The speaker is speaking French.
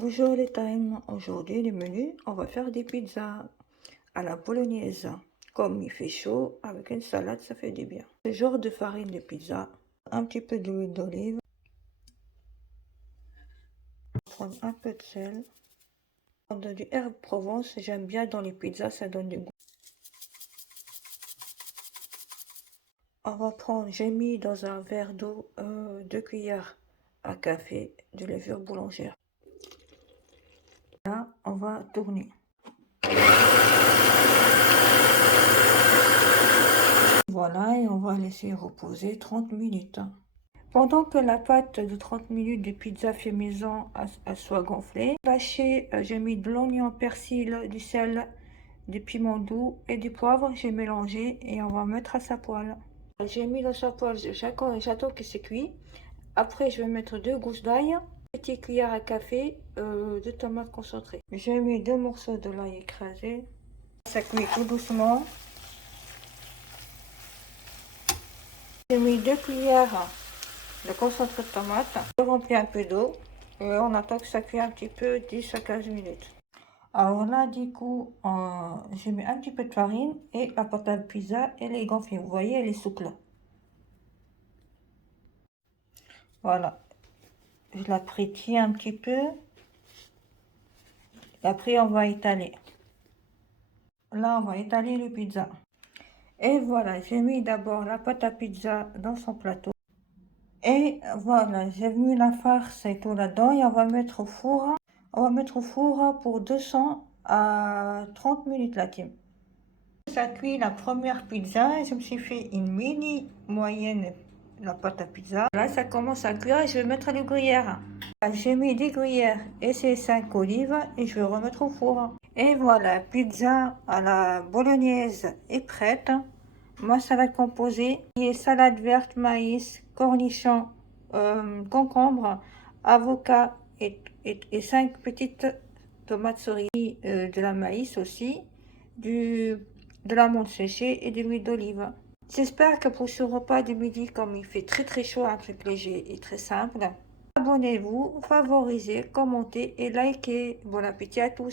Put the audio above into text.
Bonjour les times, aujourd'hui le menu, on va faire des pizzas à la bolognaise. Comme il fait chaud, avec une salade ça fait du bien. Ce genre de farine de pizza, un petit peu d'huile d'olive, prendre un peu de sel, prendre du herbe Provence, j'aime bien dans les pizzas, ça donne du goût. On va prendre, j'ai mis dans un verre d'eau 2 cuillères à café de levure boulangère. Là, on va tourner. Voilà, et on va laisser reposer 30 minutes. Pendant que la pâte de 30 minutes de pizza fait maison soit gonflée, j'ai mis de l'oignon, persil, du sel, du piment doux et du poivre. J'ai mélangé et on va mettre à sa poêle. J'ai mis dans sa poêle, j'attends que c'est cuit. Après, je vais mettre 2 gousses d'ail, petite cuillère à café de tomates concentrées. J'ai mis 2 morceaux de l'ail écrasé. Ça cuit tout doucement. J'ai mis 2 cuillères de concentré de tomate. Je remplis un peu d'eau et on attend que ça cuise un petit peu, 10 à 15 minutes. Alors là, du coup, j'ai mis un petit peu de farine et la pâte à pizza, elle est gonflée. Vous voyez, elle est souple. Voilà. Je la pétille un petit peu. Et après, on va étaler. Là, on va étaler le pizza. Et voilà, j'ai mis d'abord la pâte à pizza dans son plateau. Et voilà, j'ai mis la farce et tout là-dedans et on va mettre au four. On va mettre au four pour 200 à 30 minutes la team. Ça cuit la première pizza et je me suis fait une mini moyenne la pâte à pizza. Là ça commence à cuire et je vais mettre les gruyères. J'ai mis des gruyères et ces 5 olives et je vais remettre au four. Et voilà, pizza à la bolognaise est prête. Ma salade composée qui est salade verte, maïs, cornichons, concombre, avocat et 5 petites tomates cerises, de la maïs aussi, de la menthe séchée et de l'huile d'olive. J'espère que pour ce repas de midi, comme il fait très chaud, un truc léger et très simple, abonnez-vous, favorisez, commentez et likez. Bon appétit à tous!